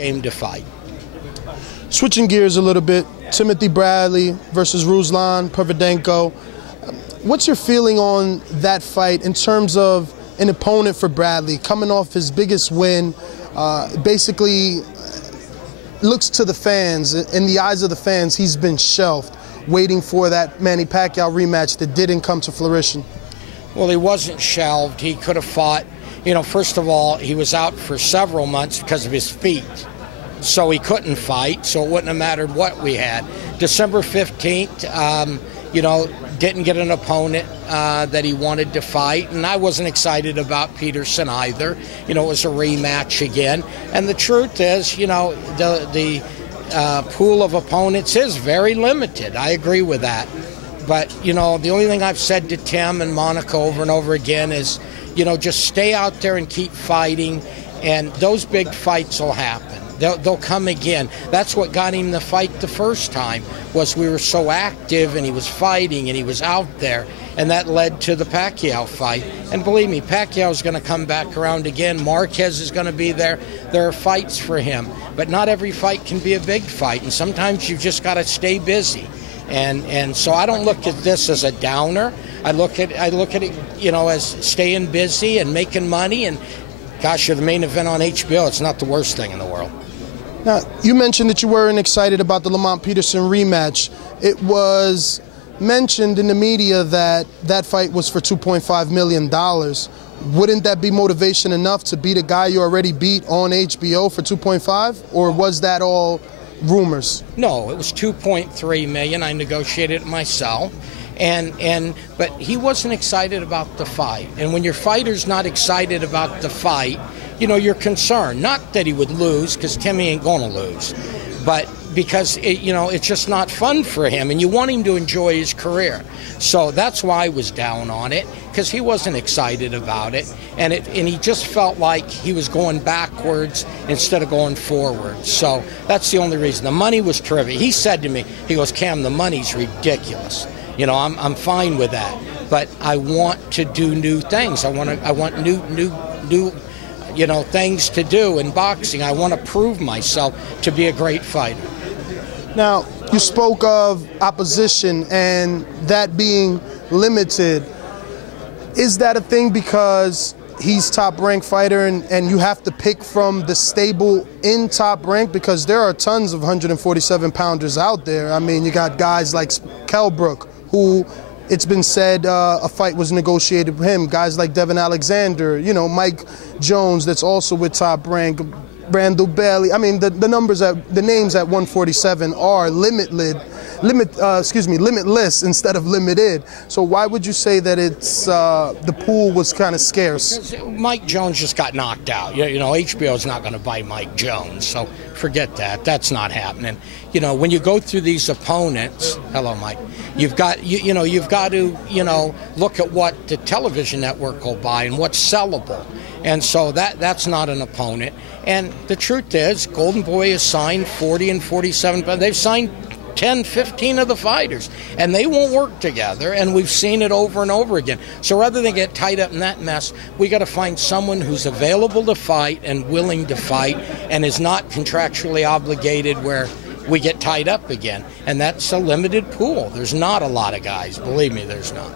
game to fight. Switching gears a little bit, Timothy Bradley versus Ruslan Pervendenko. What's your feeling on that fight in terms of an opponent for Bradley coming off his biggest win? Basically looks to the fans, in the eyes of the fans, he's been shelved, waiting for that Manny Pacquiao rematch that didn't come to fruition. Well, he wasn't shelved. He could have fought. You know, first of all, he was out for several months because of his feet. So he couldn't fight, so it wouldn't have mattered what we had. December 15th, didn't get an opponent that he wanted to fight, and I wasn't excited about Peterson either. It was a rematch again. And the truth is, the pool of opponents is very limited. I agree with that. But, the only thing I've said to Tim and Monica over and over again is, just stay out there and keep fighting, and those big fights will happen. They'll come again. That's what got him the fight the first time, was we were so active and he was fighting and he was out there, and that led to the Pacquiao fight. And believe me, Pacquiao's going to come back around again. Marquez is going to be there. There are fights for him, but not every fight can be a big fight, and sometimes you've just got to stay busy. And so I don't look at this as a downer. I look at it, as staying busy and making money. And gosh, you're the main event on HBO. It's not the worst thing in the world. Now, you mentioned that you weren't excited about the Lamont Peterson rematch. It was mentioned in the media that that fight was for $2.5 million. Wouldn't that be motivation enough to beat a guy you already beat on HBO for 2.5? Or was that all rumors? No, it was $2.3 million. I negotiated it myself. But he wasn't excited about the fight. And when your fighter's not excited about the fight, you're concerned. Not that he would lose, because Timmy ain't going to lose, but because it's just not fun for him, and you want him to enjoy his career. So that's why I was down on it, because he wasn't excited about it, and he just felt like he was going backwards instead of going forward. So that's the only reason. The money was terrific. He said to me, he goes, "Cam, the money's ridiculous. I'm fine with that, but I want to do new things. I want new things to do in boxing. I want to prove myself to be a great fighter." Now, you spoke of opposition and that being limited. Is that a thing because he's top-ranked fighter and you have to pick from the stable in Top Rank? Because there are tons of 147-pounders out there. I mean, you got guys like Kellbrook, who it's been said a fight was negotiated with him. Guys like Devin Alexander, Mike Jones, that's also with Top Rank, Brandel Bailey. I mean, the names at 147 are limitless instead of limited. So why would you say that it's the pool was kind of scarce? Because Mike Jones just got knocked out. HBO's not going to buy Mike Jones, so forget that. That's not happening. When you go through these opponents, hello, Mike. You've got to look at what the television network will buy and what's sellable, and so that's not an opponent. And the truth is, Golden Boy has signed 40 and 47, but they've signed 10, 15 of the fighters, and they won't work together, and we've seen it over and over again. So rather than get tied up in that mess, we got to find someone who's available to fight and willing to fight and is not contractually obligated where we get tied up again. And that's a limited pool. There's not a lot of guys. Believe me, there's not.